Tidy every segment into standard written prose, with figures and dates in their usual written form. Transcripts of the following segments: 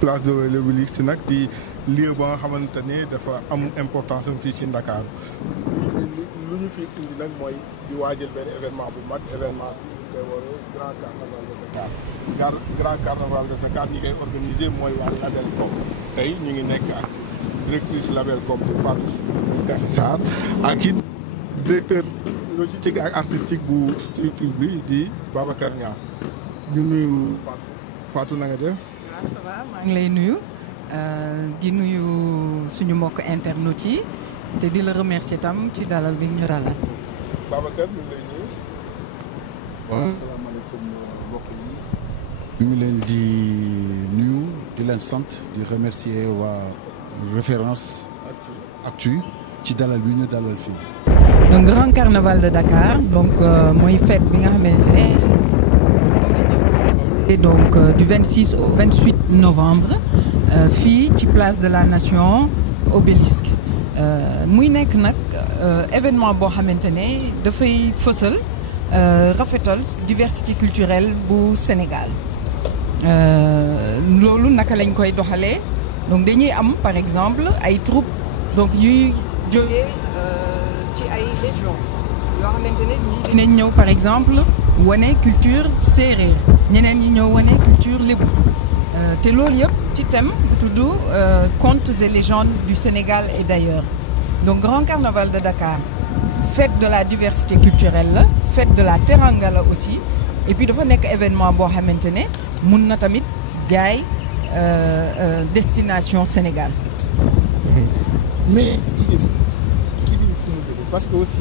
place de l'Obélisque nag di lieu ba nga xamante ne dafa am importance am fii ci Ndakaaru lu ñu fi indi nag mooy di waajal benn événement bu mag événement bi ñu koy woowee Grand Carnaval de Dakar Grand Carnaval de Dakar ñi koy organisé mooy waa Labelcom tey ñu ngi nekk ak directrice Labelcom de Fatou Gassé Sarr ak it directeur logistique ak artistique bu structure bi di Babacar Niang ñu nuyu Fatou na nga def. waaw ça va maa ngi lay nuyu di nuyu suñu mbokk internautes yi te di la remercier tam ci dalal bi ñu dalal. Babacar ñu ngi lay nuyu. waaw asalaamaaleykum mbokk yi. ñu ngi leen di nuyu di leen sant di remercier waa référence actu ci dalal bi ñu dalal fii. donc Grand Carnaval de Dakar donc mooy fête bi nga xamante ne donc du 26 au 28 novembre fii ci place de la Nation Obélisque muy nekk nag événement boo xamante ne dafay fësal rafetal diversité culturelle bu Sénégal loolu naka lañ koy doxalee donc dañuy am par exemple ay troupes donc yuy jógee ci ay régions yoo xamante ne ñii dinañ ñëw par exemple wane culture séeréer ñeneen ñi ñëw wane culture lébu te loolu yëpp ci thème bu tudd contes et légendes du Sénégal et d'ailleurs donc Grand Carnaval de Dakar fête de la diversité culturelle la fête de la teranga la aussi et puis dafa nekk événement boo xamante ne mun na tamit jaay destination Sénégal. mais parce que aussi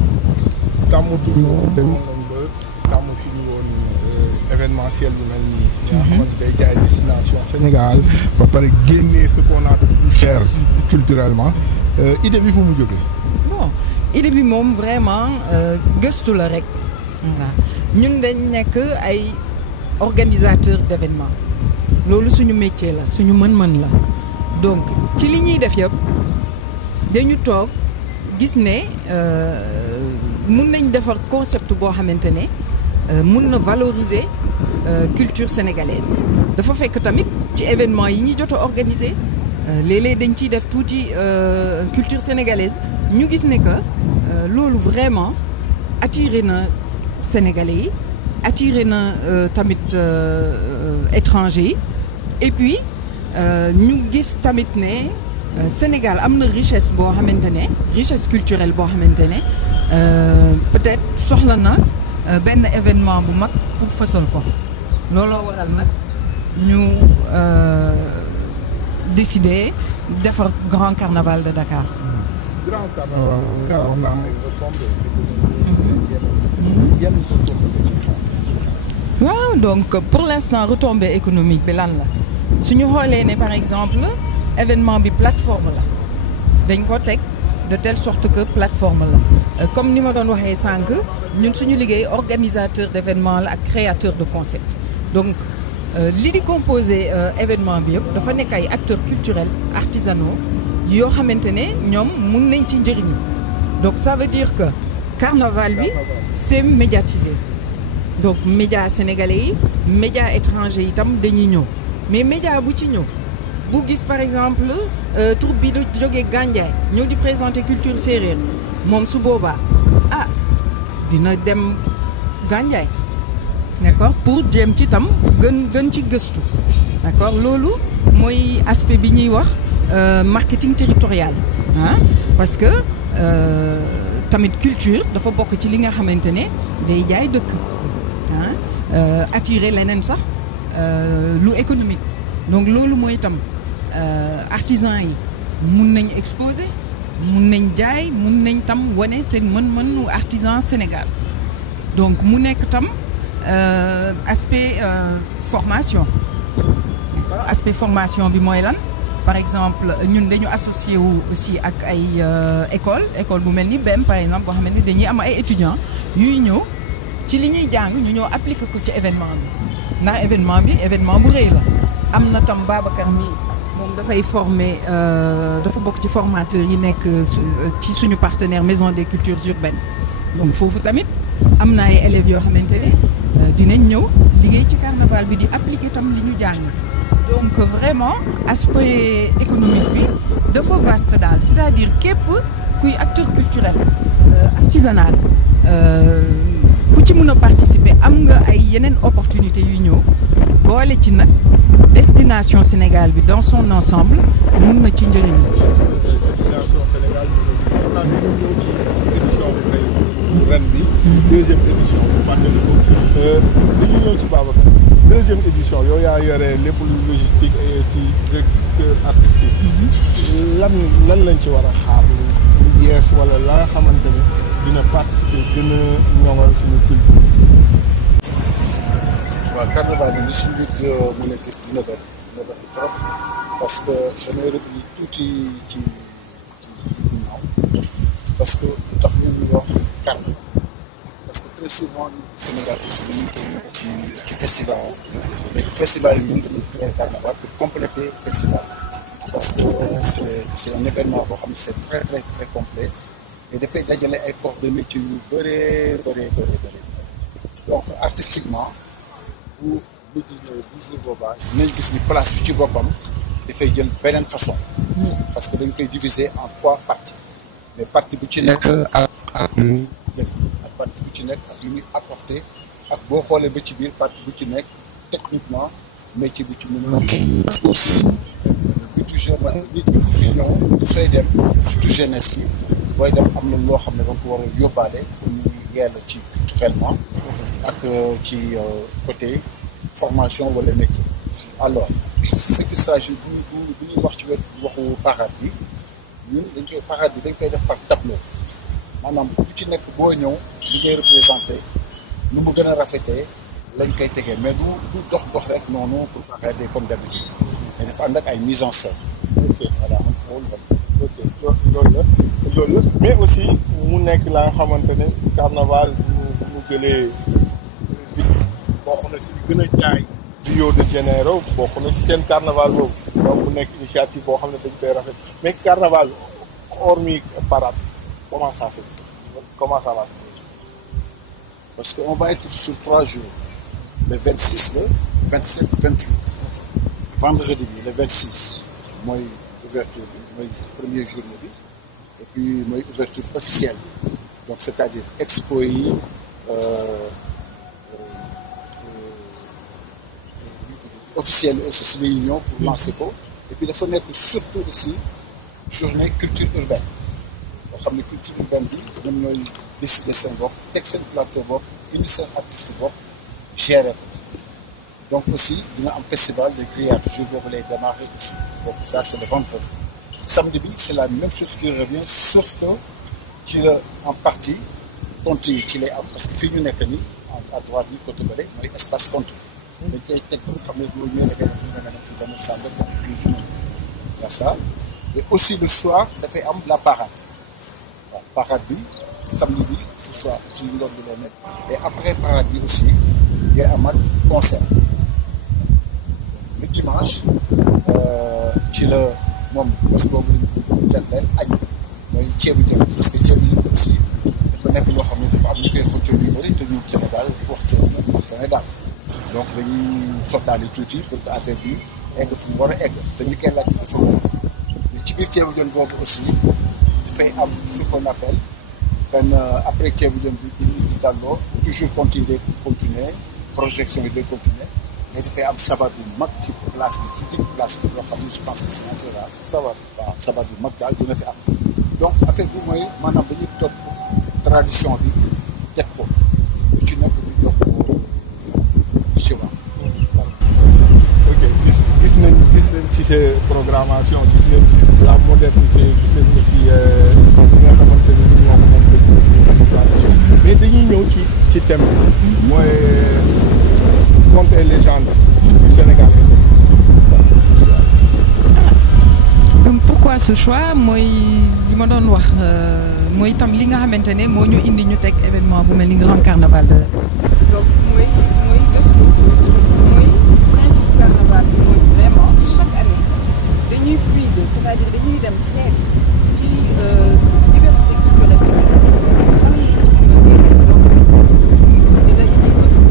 tàmmatuñu woon demoon nañ ba tàmmatuñu woon événementiel yu mel nii. nga xamante day jaay destination Sénégal ba pare génnee ce qu'on a de plus cher culturellement idée bi fu mu jógee. bon idée bi moom vraiment gëstu la rek. ñun dañ nekk ay organisateurs d'événements loolu suñu métier la suñu mën-mën la donc ci li ñuy def yëpp dañu toog gis ne mun nañ defar concept boo xamante ne mun na valoriser culture sénégalaise dafa fekk tamit ci événement yi ñu jot a organiser léeg-léeg dañ ciy def tuuti culture sénégalaise ñu gis ne que loolu vraiment attiré na Sénégalais yi attiré na tamit étrangers yi et puis ñu gis tamit ne Sénégal am na richesse boo xamante ne richesse culturelle boo xamante ne peut-être soxla na benn événement bu mag pour fësal ko looloo waral nag ñu décider defar Grand Carnaval de Dakar. Grand Carnaval wax na am ay retombées waaw donc pour l'instant retombée économique bi lan la suñu xoolee ne par exemple événement bi plateforme la dañ ko teg de telle sorte que plateforme la comme ni ma doon waxee sànq ñun suñu liggéey organisateur d'événement la ak créateur de concept donc li di composé événement bi yëpp dafa nekk ay acteurs culturels artisanaux yoo xamante ne ñoom mun nañ ci njëriñu donc ça veut dire que carnaval bi c'est médiatisé donc médias sénégalais yi médias étrangers yi itam dañuy ñëw mais média bu ci ñëw bu gis par exemple troupe bi du jógee Gandiaye ñëw di présenter culture séeréer moom su boobaa dina dem Gandiaye d'accord pour jéem ci tam gën ci gëstu d'accord loolu mooy aspect bi ñuy wax marketing territorial parce que tamit culture dafa bokk ci li nga xamante ne day jaay dëkk attirer leneen sax lu économique donc loolu mooy tam artisans yi mun nañ exposer mun nañ jaay mun nañ tam wane seen mën-mënu artisan Sénégal donc mu nekk tam aspect formation aspect formation bi mooy lan par exemple ñun dañu associé wu aussi ak ay école bu mel ni BEM par exemple boo xamante ne dañuy am ay étudiants yuy ñëw ci li ñuy jàng ñu ñëw appliquer ko ci événement bi ndax événement bu rëy la am na tam Babacar mi moom dafay former dafa bokk ci formateurs yi nekk ci suñu partenaire Maison des Cultures Urbaines donc foofu tamit am na ay élèves yoo xamante ne dinañ ñëw liggéey ci carnaval bi di appliquer tam li ñu jàng donc vraiment aspect économique bi dafa vaste daal c'est-à-dire képp kuy acteur culturel artisanal ku ci mën a participer am nga ay yeneen opportunités yu ñëw boole ci nag destination Sénégal bi dans son ensemble mun na ci njëriñ. destination Sénégal xam naa dañu ñëw ci édition bi tey ren bi. deuxième édition bu fàttali ko dañu ñëw ci Babacar deuxième édition yow yaa yore lépp lu logistique et ci directeur artistique. lan lañ ci war a xaar lu yees wala la nga xamante ni dina participer gën a ñoŋal suñu culture. waaw carnaval bi li si nit mën a gis dina bëri trop parce que damay revenir tuuti ci ginnaaw parce que lu tax ñu wax carnaval parce que très souvent Sénégal aussi dañuy ci festival mais festival yi ñun dañuy créer carnaval pour compléter festival parce que c'est un événement boo xam ne c'est très très très complet et dafay dajale ay corps de métier yu bëree donc artistiquement bu nit yi ñëwee bu jour boobaa dinañ gis ni place bi ci boppam dafay jël beneen façon parce que dañ koy diviser en 3 parties mais partie bu ci nekk ak lu muy jël ak partie bu ci nekk ak lu muy apporter ak boo xoolee ba ci biir partie bu ci nekk techniquement métier bu ci mën a aussi toujours nit ñi fi ñëw sooy dem surtout jeunesse bi booy dem am na loo xam ne da nga ko war a yóbbaale pour ñu yell ci culturellement ak ci côté formation wala métier alors ce qui s'agit bu ñuy wax ci waxu parade bi ñun dañ koy def par tableau maanaam bu ci nekk boo ñëw li ngay représenté nu mu gën a rafetee lañ koy tegee mais du dox rek noonu pour parader comme d'habitude mais dafa ànd ak ay mise en scène. ok voilà ok loolu la mais aussi mu nekk la nga xamante ne carnaval mu jëlee si bokk na si gën a jaay Rio de Janeiro bokk na si seen carnaval boobu donc mu nekk initiative boo xam ne dañ koy rafet mais carnaval hormis parade comment ça va se parce que on va être sur 3 jours le 26 le 27 28 vendredi bi le 26 mooy ouverture bi mooy premier journée bi et puis mooy ouverture officielle bi donc c'est-à-dire expo yi officielle yi aussi si la ñuy ñëw pour lancer ko et puis dafa nekk surtout aussi journée culture urbaine boo xam ne culture urbaine bi ñoom ñooy décider seen bopp teg seen plateau bopp indi seen artiste bopp gérer ko donc aussi dina am festival de grillades jour boobu lay démarrer aussi donc ça c'est le vendredi samedi bi c'est la même chose qui revient sauf que ci la en partie compte yi ci lay am parce que fii ñu nekk nii à droite bi côté bële mooy espace compte dañ koy teg pour xam ne loolu ñoo nekkee fi nga nekk ci benn salle donc il y a ça et aussi le soir dafay am la parade waaw parade bi samedi bi ce soir ci ngoon bi lay nekk et après parade bi aussi day amaat concert le dimanche ci la moom bés boobu lañ jagleel añ mooy ceebu jën parce que ceebu jën aussi dafa nekk loo xam ne dafa am ñu koy xëccoo yu bëri te ñun Sénégal wax ceebu jën ak Sénégal donc dañuy sottaali tuuti pour que affaire bi egg fu mu war a egg te ñu koy laaj dafa mais ci biir ceebu jën boobu aussi dafay am ce qu'on appelle benn après ceebu jën bi ñu di dalloo toujours continuer projection yi day continuer mais dafay am sabar bu mag ci place bi ci digg place bi loo xam ne je pense que c'est naturel sabar waaw sabar bu mag daal dina fi am donc affaire bi mooy maanaam dañuy topp tradition bi teg ko lu ci nekk ñu jox ko ci wax ok gis nañ ci sa programmation gis nañ la modernité gis nañ aussi li nga xamante ni ñoo ko moom dëgg tradition mais dañuy ñëw ci thème bi mooy contes et légendes du Sénégal donc pourquoi ce choix mooy li ma doon wax mooy itam li nga xamante ne moo ñu indi ñu teg événement bu mel ni grand carnaval de donc mooy gëstu mooy principe carnaval bi mooy vraiment chaque année dañuy puiser c'est-à-dire dañuy dem seet ci diversité culturelle sénégalaise lan la ci mën a génne donc dina indi gëstu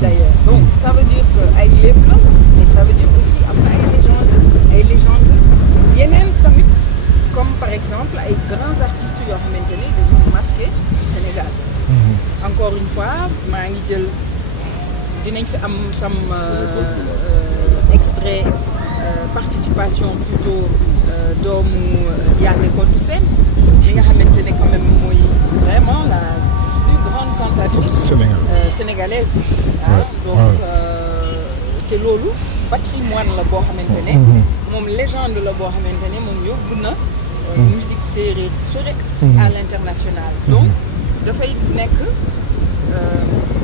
d'ailleurs donc ça veut dire que ay lépp la mais ça veut dire aussi am na ay légendes yeneen tamit comme par exemple ay grands artistes yoo xamante ni dañu marqué Sénégal. Encore une fois maa ngi jël dinañ fi am sam extrait participation plutôt doomu Yandé Codou Sène mi nga xamante ne quand même mooy vraiment la plus grande cantatrice sénégalaise. Donc te loolu patrimoine la boo xamante ne moom légende la boo xamante ne moom yóbbu na musique séeréer sore à l'international. Donc dafay nekk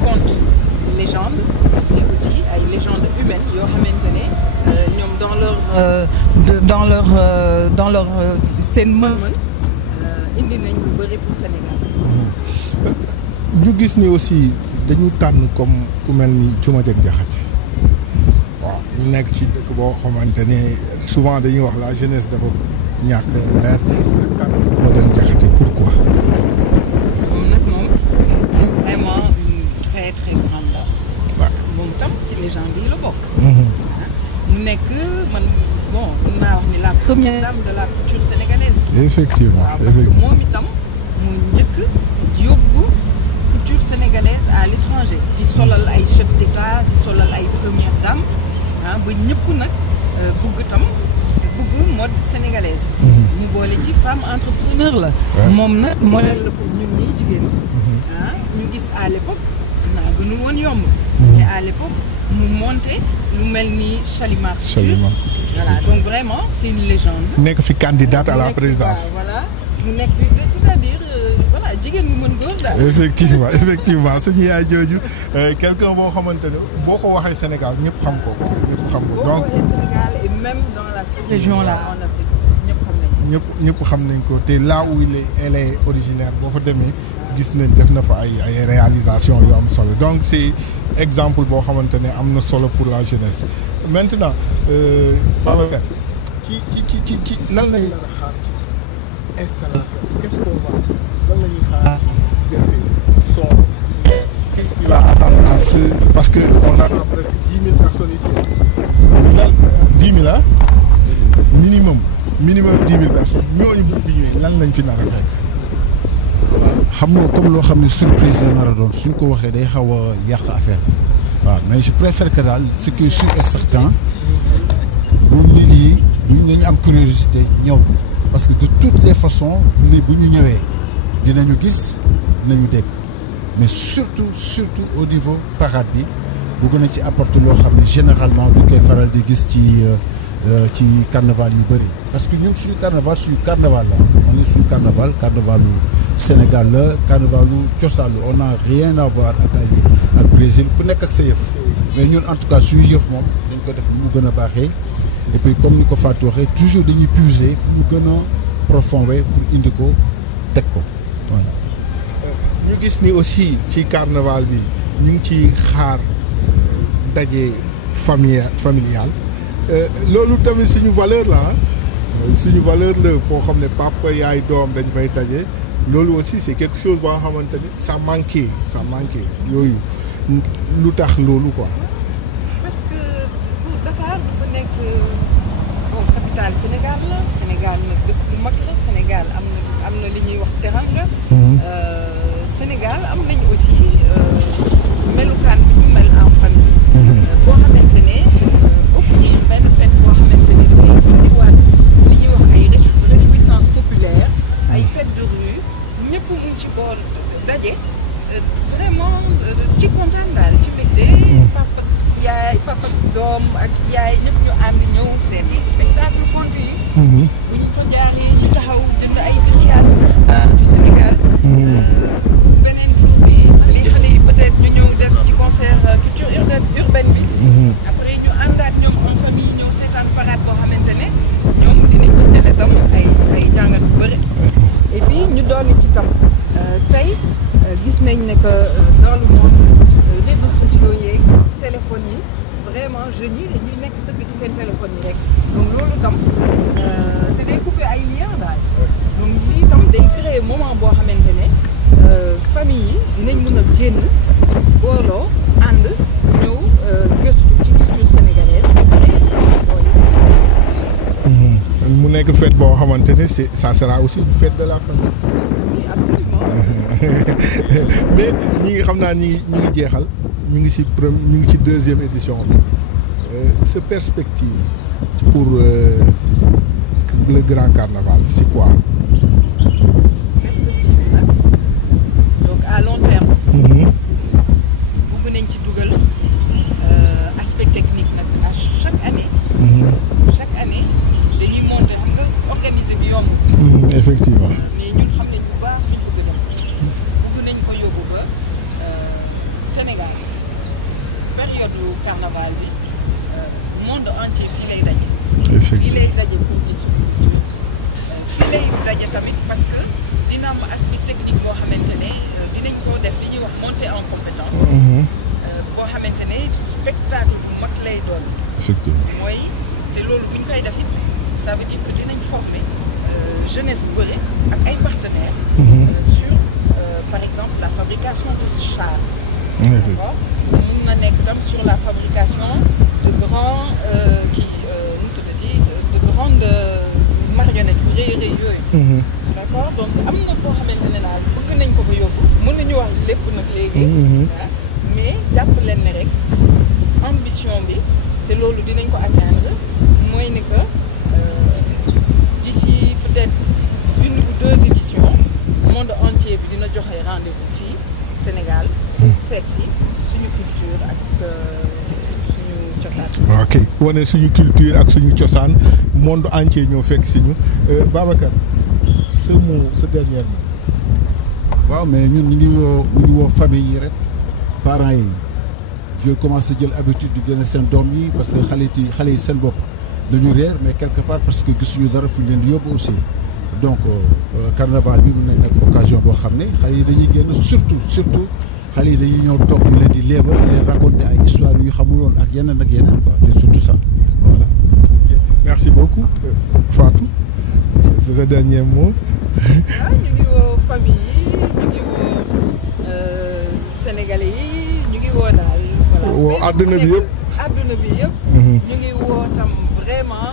conte légende mais aussi ay légende humaine yoo xamante ne ñoom dans leur seen mën-mën indi nañ lu bëri pour Sénégal. ñu gis ni aussi dañu tànn comme ku mel ni Coumba Dieng Diakhaté waaw ñu nekk ci dëkk boo xamante ne souvent dañuy wax la jeunesse dafa ñàkk leer tànn Coumba Dieng Diakhaté pourquoi. c'est vraiment une très très grande œuvre. moom tam ci légende yi la bokk. mu nekk man bon mën naa wax ni la première dame de la culture sénégalaise. effectivement parce que moom itam mu njëkk yóbbu culture sénégalaise à l'étranger. di solal ay chef d'État di solal ay première dame ba ñëpp nag bëgg mode sénégalaise. mu boole ci femme entrepreneur la. moom nag modèle la pour ñun ñii jigéen ñu gis à l'époque naa gënul woon yomb. mais à l'époque mu monté lu mel ni Chalimar Couture. Voilà donc vraiment c'est une légende. nekk fi candidate à la présidence. Voilà mu nekk fi c'est-à-dire voilà jigéen bu mën góor daal. effectivement suñu yaay jooju quelqu'un boo xamante ne boo ko waxee Sénégal ñëpp xam ko quoi ñëpp xam ko. donc boo ko waxee Sénégal et même dans la sous-région là en Afrique ñëpp xam nañ ko. ñëpp xam nañ ko te là où elle est originaire boo fa demee gis nañ def na fa ay réalisations yu am solo donc c'est exemple boo xamante ne am na solo pour la jeunesse. Maintenant Babacar ci lan lañ la xaar ci installation qu'est-ce qu'on va lan la ñuy xaar ci diggante son qu'est-ce qui va attendre à ce parce que on a presque 10 000 personnes ici lan 10 000 ah minimum 10 000 personnes ñooñu bu fi ñëwee lan lañ fi nar a fekk. xam nga comme loo xam ne surprise la nar a doon suñ ko waxee day xaw a yàq affaire waaw mais je préfère que daal ce qui est sûr et certain bu nit yi nañu am curiosité ñëw parce que de toutes les façons ni bu ñu ñëwee dinañu gis dinañu dégg mais surtout au niveau parade bi bëgg na ci apporter loo xam ne généralement duñ koy faral di gis ci carnaval yu bëri parce que ñun suñu carnaval la on est suñu carnavalu Sénégal la carnavalu cosaan la on n'a rien à voir ak Brésil ku nekk ak sa yëf mais ñun en tout cas suñu yëf moom dañ ko def ni mu gën a baaxee et puis comme ni ko Fatou waxee toujours dañuy puiser fu mu gën a profondé pour indi ko teg ko voilà. ñu gis ni aussi ci carnaval bi ñu ngi ci xaar daje familial loolu tamit suñu valeur la foo xam ne papa yaay doom dañ fay daje loolu aussi c'est quelque chose boo xamante ni ça manquait yooyu lu tax loolu quoi. parce que Dakar dafa nekk capitale Sénégal nag dëkk bu mag la Sénégal am na li ñuy wax teranga. Sénégal am nañ aussi melukaan bi ñu mel en famille. boo xamante ne offrir benn fête boo xamante ne dafay indiwaat li ñuy wax ay réjouissance populaire ay fête de rue ñëpp mu ci boor daje vraiment ci kontaan daal ci mbégte papa doom ak yaay ñëpp ñu ànd ñëw seeti spectacle font yi bu ñu fa jaaree ñu taxaw jënd ay grillades du Sénégal beneen jour bi xale yi peut-être ñu ñëw def ci concert culture urbaine bi après ñu àndaat ñoom en famille ñëw seetaan parade boo xamante ne ñoom dinañ ci jële tam ay jàngat bu bëri et puis ñu dolli ci tam tey gis nañ ne que dans le monde réseaux sociaux yeeg téléphones yi vraiment jeunes yi dañuy nekk sëgg ci seen téléphones yi rek donc loolu tam te day couper ay liens daal donc lii tam day créer moment boo xamante ne famille yi dinañ mën a génn booloo ànd ne ça sera aussi une fête de la famille. Oui, absolument. mais ñi ngi xam naa ñi ngi jeexal ñu ngi ci deuxième édition bi sa perspective pour le grand carnaval c'est quoi? Perspective bi nag donc à long terme. bëgg nañ ci dugal aspect technique nag à chaque année. chaque année dañuy monter xam nga organiser bi yomb. effectivement. mais ñun xam nañ bu baax fi ñu bëgg dem bëgg nañ ko yóbbu ba Sénégal période carnaval bi monde entier fii lay daje. fii lay daje pour gis culture fii lay daje tamit parce que dina am aspect technique boo xamante ne dinañ ko def li ñuy wax monter en compétence. boo xamante ne spectacle bu mag lay doon. effectivement mooy te loolu bu ñu koy def it ça veut dire que dinañ former jeunesse bu bëri ak ay partenaires. sur par exemple la fabrication de chars. d'accord mun na nekk tam sur la fabrication de grands nu tuddati de grandes marionnettes yu rëy yooyu. d'accord donc am na foo xamante ne daal bëgg nañ ko fa yóbbu mën nañu wax lépp nag léegi. mais jàpp leen ne rek ambition bi te loolu dinañ ko atteindre mooy ne que d'ici peut-être une ou deux éditions monde entier bi dina joxe rendez-vous fii Sénégal seet si suñu culture ak suñu cosaan. ok wane suñu culture ak suñu cosaan monde entier ñoo fekk si ñu Babacar ce dernier mot. waaw mais ñun ñu ngi woo famille yi rek parents yi jël commencé jël habitude di génne seen doom yi parce que xale yi seen bopp dañu réer mais quelque part parce que gisuñu dara fu ñu leen di yóbbu aussi donc carnaval bi mën nañ nekk occasion boo xam ne xale yi dañuy génn surtout xale yi dañuy ñëw toog ñu leen di léebal di leen raconter ay histoire yu xamul woon ak yeneen quoi c'est surtout ça voilà. merci beaucoup Fatou c'est le dernier mot. ñu ngi woo famille yi ñu ngi woo sénégalais yi ñu ngi woo daal. voilà woo àdduna bi yëpp. àdduna bi yëpp. ñu ngi woo tam vraiment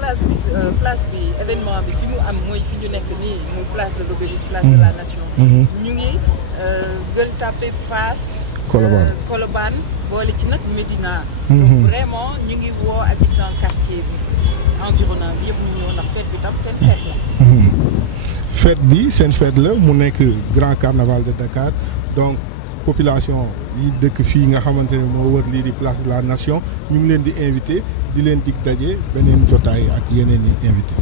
parce que place bi événement bi fi mu am mooy fi ñu nekk nii muy place de l'Obélisque place de la Nation. ñu ngi Gueule Tapée Fass. Colobane boole ci nag Médina. donc vraiment ñu ngi woo habitants quartier bi environnant bi yëpp ñu ñëw ndax fête bi tam seen fête la. fête bi seen fête la mu nekk grand carnaval de Dakar donc population yi dëkk fii nga xamante ne moo wër lii di place de la Nation ñu ngi leen di invité di leen dig daje beneen jotaay ak yeneen i invité.